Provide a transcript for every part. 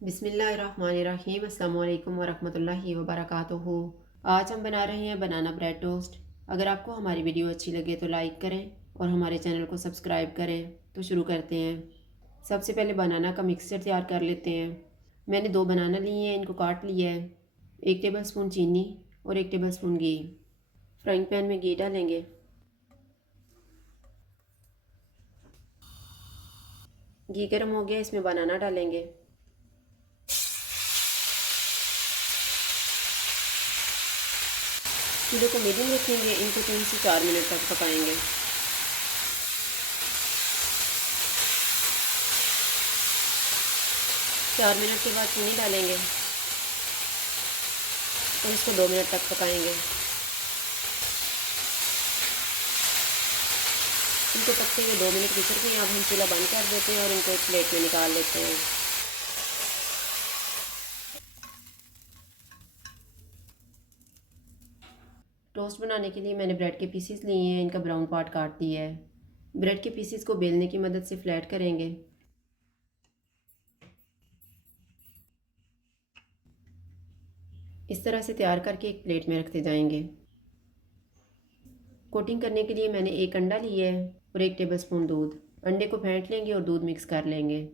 बिस्मिल्लाहिर्रहमानिर्रहीम अस्सलाम वालेकुम वरहमतुल्लाहि वबरकातुहू। आज हम बना रहे हैं बनाना ब्रेड टोस्ट। अगर आपको हमारी वीडियो अच्छी लगे तो लाइक करें और हमारे चैनल को सब्सक्राइब करें। तो शुरू करते हैं। सबसे पहले बनाना का मिक्सचर तैयार कर लेते हैं। मैंने 2 बनाना लिए हैं, इनको काट लिया है। 1 टेबल स्पून चीनी और 1 टेबल स्पून घी। फ्राइंग पैन में घी डालेंगे। घी गर्म हो गया, इसमें बनाना डालेंगे। चूल्हे को मीडियम रखेंगे, इनको 3 से 4 मिनट तक पकाएंगे। चार मिनट के बाद चीनी डालेंगे और इसको 2 मिनट तक पकाएंगे। इनको पकते हुए 2 मिनट गुजर गए। अब हम चूल्हा बंद कर देते हैं और इनको एक प्लेट में निकाल लेते हैं। टोस्ट बनाने के लिए मैंने ब्रेड के पीसीस लिए हैं, इनका ब्राउन पार्ट काट दिया है। ब्रेड के पीसीस को बेलने की मदद से फ्लैट करेंगे। इस तरह से तैयार करके एक प्लेट में रखते जाएंगे। कोटिंग करने के लिए मैंने 1 अंडा लिया है और 1 टेबल स्पून दूध। अंडे को फेंट लेंगे और दूध मिक्स कर लेंगे।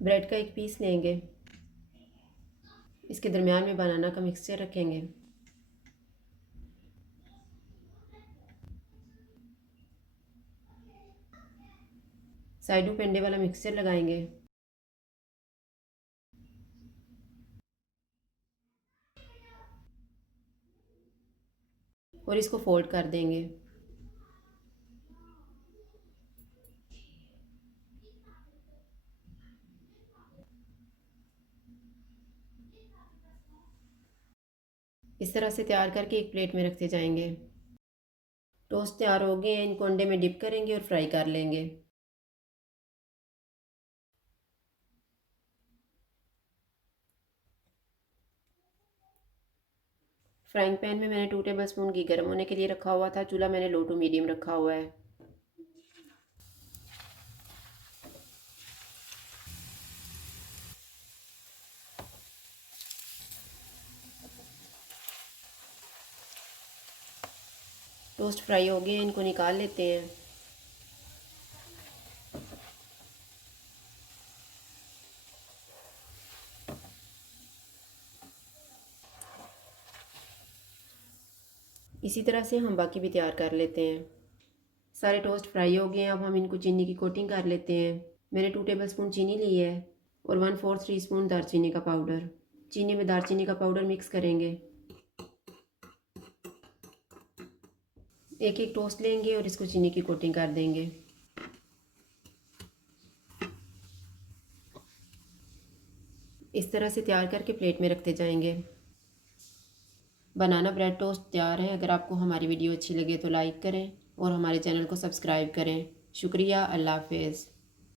ब्रेड का एक पीस लेंगे, इसके दरमियान में बनाना का मिक्सचर रखेंगे। साइडों पे अंडे वाला मिक्सचर लगाएंगे और इसको फोल्ड कर देंगे। इस तरह से तैयार करके एक प्लेट में रखते जाएंगे। टोस्ट तैयार हो गए हैं, इनको अंडे में डिप करेंगे और फ्राई कर लेंगे। फ्राइंग पैन में मैंने 2 टेबल स्पून घी गर्म होने के लिए रखा हुआ था। चूल्हा मैंने लो टू मीडियम रखा हुआ है। टोस्ट फ्राई हो गए हैं, इनको निकाल लेते हैं। इसी तरह से हम बाकी भी तैयार कर लेते हैं। सारे टोस्ट फ्राई हो गए हैं, अब हम इनको चीनी की कोटिंग कर लेते हैं। मैंने 2 टेबल स्पून चीनी ली है और 1/4 टी स्पून दालचीनी का पाउडर। चीनी में दालचीनी का पाउडर मिक्स करेंगे। एक एक टोस्ट लेंगे और इसको चीनी की कोटिंग कर देंगे। इस तरह से तैयार करके प्लेट में रखते जाएंगे। बनाना ब्रेड टोस्ट तैयार है। अगर आपको हमारी वीडियो अच्छी लगे तो लाइक करें और हमारे चैनल को सब्सक्राइब करें। शुक्रिया। अल्लाह हाफिज़।